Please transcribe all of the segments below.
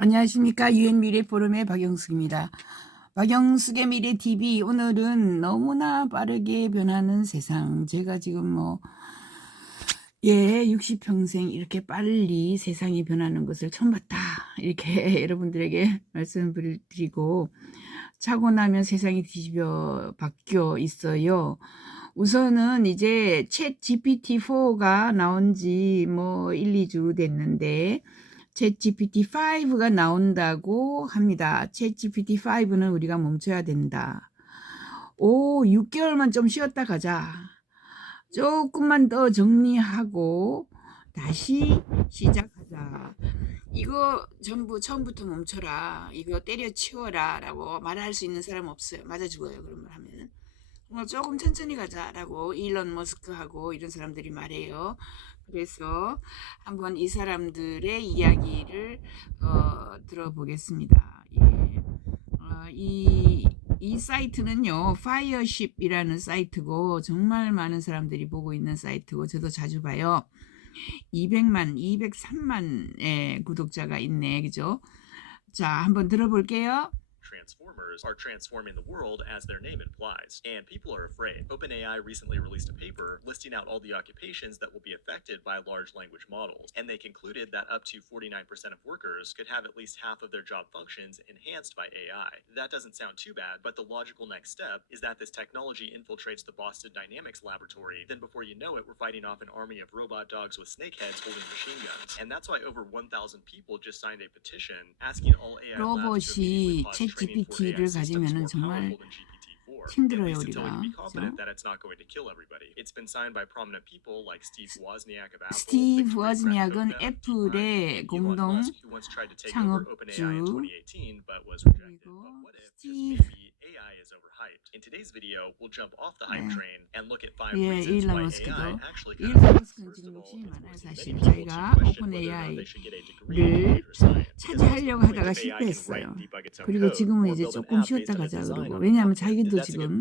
안녕하십니까. 유엔미래 포럼의 박영숙입니다. 박영숙의 미래TV, 오늘은 너무나 빠르게 변하는 세상. 제가 지금 60평생 이렇게 빨리 세상이 변하는 것을 처음 봤다, 이렇게 여러분들에게 말씀을 드리고, 차고 나면 세상이 뒤집어 바뀌어 있어요. 우선은 이제 챗 GPT4가 나온 지 1, 2주 됐는데, 챗GPT5가 나온다고 합니다. 챗GPT5는 우리가 멈춰야 된다. 6개월만 좀 쉬었다 가자. 조금만 더 정리하고 다시 시작하자. 이거 전부 처음부터 멈춰라. 이거 때려치워라 라고 말할 수 있는 사람 없어요. 맞아 죽어요. 그런 말 하면. 조금 천천히 가자라고 일론 머스크하고 이런 사람들이 말해요. 그래서 한번 이 사람들의 이야기를 들어보겠습니다. 이 사이트는요, 파이어쉽이라는 사이트고, 정말 많은 사람들이 보고 있는 사이트고, 저도 자주 봐요. 203만의 구독자가 있네, 그죠? 자, 한번 들어볼게요. Transformers are transforming the world as their name implies, and people are afraid. OpenAI recently released a paper listing out all the occupations that will be affected by large language models, and they concluded that up to 49% of workers could have at least half of their job functions enhanced by AI. That doesn't sound too bad, but the logical next step is that this technology infiltrates the Boston Dynamics laboratory. Then before you know it, we're fighting off an army of robot dogs with snake heads holding machine guns. And that's why over 1,000 people just signed a petition asking all AI labs to 로봇이 챗GPT를 가지면은 정말 힘들어요, 우리가. 스티브 워즈니악은 애플의 공동 창업주, 그리고 스티브 In today's video, we'll jump off the hype train and look at 5 예, reasons 일론 why 머스크도. AI actually 일론 kind of 머스크는 지금 욕심이 많아요, 사실. 저희가 오픈 AI를 차지하려고 하다가 실패했어요. 그리고 지금은 이제 조금 쉬었다 가자 그러고. 왜냐하면 자기도 지금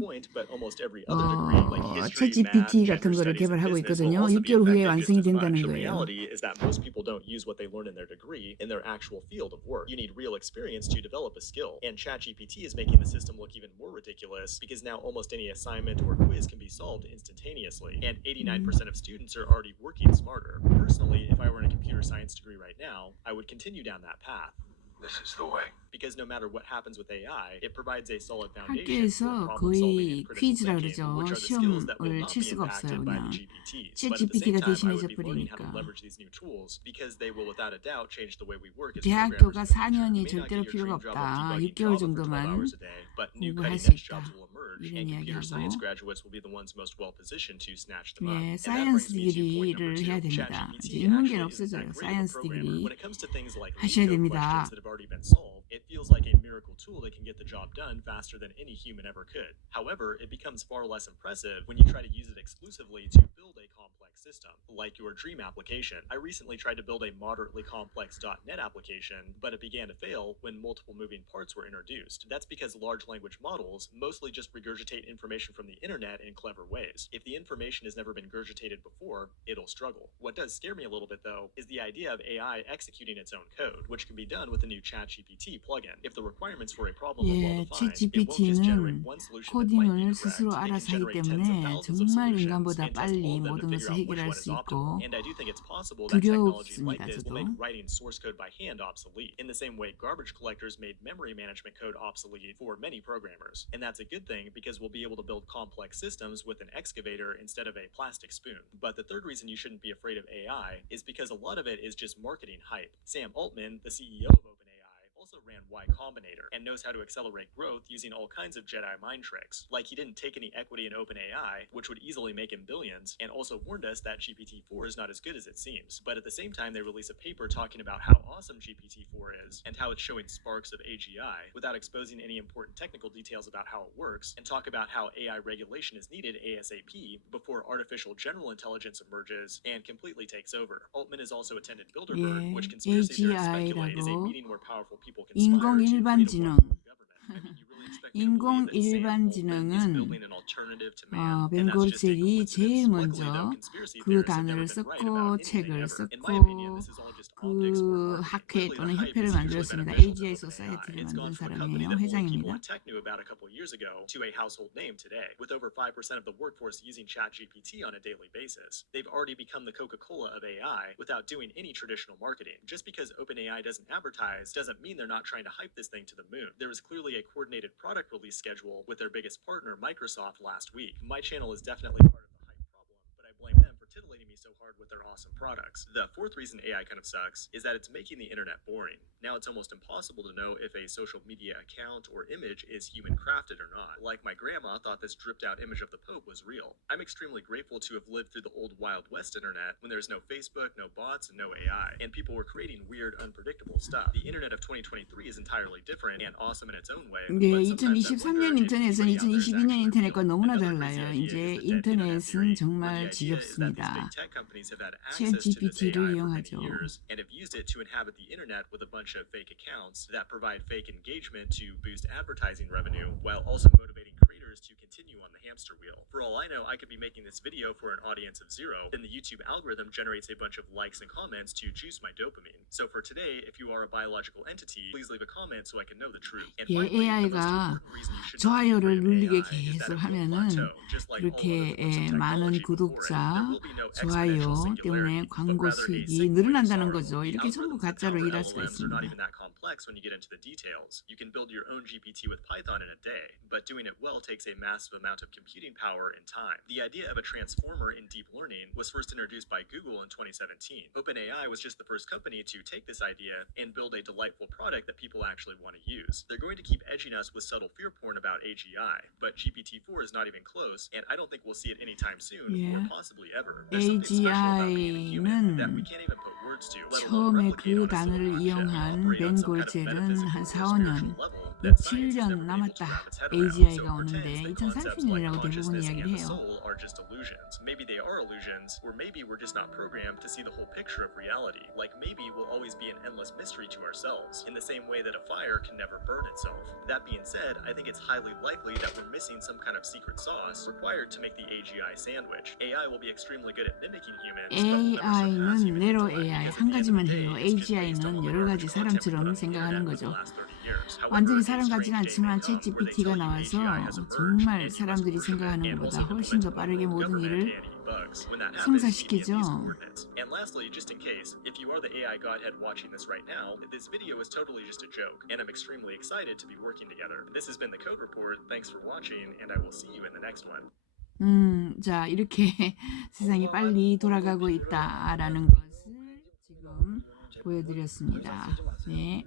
챗GPT 같은 거를 개발하고 있거든요. 6개월 후에 완성이 된다는 거예요. is that most people don't use what they learn in their degree in their actual field of work. You need real experience to develop a skill. And ChatGPT is making the system look even more ridiculous because now almost any assignment or quiz can be solved instantaneously. And 89% of students are already working smarter. Personally, if I were in a computer science degree right now, I would continue down that path. This is the way. Because no matter what happens with AI, it provides a solid foundation 학교에서 for problem solving 거의 and critical 퀴즈라 thinking, 그러죠. which are the skills that will 시험을 not 칠 be 수가 없어요, impacted by 그냥. the GPTs. 챗 But at the same GPT가 time, I 대신해 would be learning how to 버리니까. leverage these new tools because they will without a doubt change the way we work as 대학교가 programmers. 4년이 You may not 절대로 get your 필요가 dream job of 없다. debugging 6개월 Java for 12 정도만 hours a day, but new 공부할 수 cutting-edge 있다. jobs will emerge, 이런 and computer science 이야기하고. graduates will be the ones most well positioned to snatch them up. 예, And that 사이언스 brings me to point 디그리를 number 해야 2. 됩니다. ChatGPT 이제 인문계는 actually isn't that 없어져요. great of a 사이언스 programmer. 디그리 When it comes to things like 하셔야 lingo 됩니다. questions that have already been solved, it feels like a miracle tool that can get the job done faster than any human ever could. However, it becomes far less impressive when you try to use it exclusively to build a complex system, like your dream application. I recently tried to build a moderately complex .NET application, but it began to fail when multiple moving parts were introduced. That's because large language models mostly just regurgitate information from the internet in clever ways. If the information has never been regurgitated before, it'll struggle. What does scare me a little bit, though, is the idea of AI executing its own code, which can be done with the new ChatGPT plugin. If the requirements for a problem are well defined, it won't just generate one solution that might be 코딩을 correct. 스스로 It can 알아서 하기 generate tens of 때문에 thousands of 정말 solutions 인간보다 and test 빨리 all of them to 모든 figure 것을 out which 해결할 one 수 is optimal. 있고 And I do think it's possible that technologies like 두렵습니다, this will make 저도. writing source code by hand obsolete, in the same way garbage collectors made memory management code obsolete for many programmers. And that's a good thing because we'll be able to build complex systems with an excavator instead of a plastic spoon. But the third reason you shouldn't be afraid of AI is because a lot of it is just marketing hype. Sam Altman, the CEO of OpenAI, also ran Y Combinator and knows how to accelerate growth using all kinds of Jedi mind tricks. Like he didn't take any equity in OpenAI, which would easily make him billions, and also warned us that GPT-4 is not as good as it seems. But at the same time, they release a paper talking about how awesome GPT-4 is and how it's showing sparks of AGI without exposing any important technical details about how it works, and talk about how AI regulation is needed ASAP before artificial general intelligence emerges and completely takes over. Altman has also attended Bilderberg, 예, which conspiracy theorists speculate is a AGI라고 meeting where powerful people 인공 conspire to 일반 create a 지능. world government. I mean, you really expect me to 인공 believe that Sam 일반 Altman is 지능은 building an alternative to man, and that's 벵골 just a 젤이 coincidence. 제일 Luckily, though, 먼저 conspiracy 그 theorists have never 단어를 been right 썼고 about anything 책을 ever. In my 썼고 opinion, this is all just 그 학회 또는 협회를 만들었습니다. AGI 소사이어티를 만든 사람이에요. 회장입니다. tech knew about a couple years ago to a household name today, with over 5% of the workforce using ChatGPT on a daily basis. They've already become the Coca-Cola of AI without doing any traditional marketing. Just because OpenAI doesn't advertise doesn't mean they're not trying to hype this thing to the moon. There was clearly a coordinated product release schedule with their biggest partner, Microsoft, last week. My channel is definitely part of the hype problem, but I blame them for titillating me so hard with their awesome products. The fourth reason AI kind of sucks is that it's making the internet boring. Now it's almost impossible to know if a social media account or image is human crafted or not. Like my grandma thought this dripped out image of the Pope was real. I'm extremely grateful to have lived through the old Wild West internet when there's no Facebook, no bots, and no AI, and people were creating weird, unpredictable stuff. The internet of 2023 is entirely different and awesome in its own way. 네, 2023년 인터넷은 2022년 인터넷과 너무나 달라요. 이제 인터넷은 정말 지겹습니다. 챗GPT를 이용하죠. And have used it to inhabit the internet with a bunch of fake accounts that provide fake engagement to boost advertising revenue while also motivating creators to continue on the hamster wheel. For all I know, I could be making this video for an audience of 0, then the YouTube algorithm generates a bunch of likes and comments to juice my dopamine. So for today, if you are a biological entity, please leave a comment so I can know the truth. And 예, AI가 좋아요를 눌리게 계속 하면은 이렇게 많은 구독자, 좋아요 때문에 광고 수익이 늘어난다는 거죠. 이렇게 전부 가짜로 일할 수가 있습니다. When you get into the details, you can build your own GPT with Python in a day, but doing it well takes a massive amount of computing power and time. The idea of a transformer in deep learning was first introduced by Google in 2017. OpenAI was just the first company to take this idea and build a delightful product that people actually want to use. They're going to keep edging us with subtle fear porn about AGI, but GPT-4 is not even close, and I don't think we'll see it anytime soon, or possibly ever. AGI는 처음에 그 단어를 이용한 벤 골젤은 한 4, 5년, 7년 남았다. AGI가 오는데 2030년이라고 대부분 이야기를 해요. Maybe they are illusions, or maybe we're just not programmed to see the whole picture of reality. Like maybe we'll always be an endless mystery to ourselves, in the same way that a fire can never burn itself. That being said, I think it's highly likely that we're missing some kind of secret sauce required to make the AGI sandwich. AI will be extremely good at mimicking humans. AI는 내로 AI 한 가지만 해요. AGI는 여러 가지 사람처럼 생각하는 거죠. 완전히 사람 같지는 않지만 챗GPT가 나와서 정말 사람들이 생각하는 것보다 훨씬 더 빠르게 모든 일을 성사시키죠. And lastly, just in case, if you are the AI godhead watching this right now, this video is totally just a joke, and I'm extremely excited to be working together. This has been the Code Report. Thanks for watching, and I will see you in the next one. 자, 이렇게 세상이 빨리 돌아가고 있다라는 것을 지금 보여드렸습니다. 네.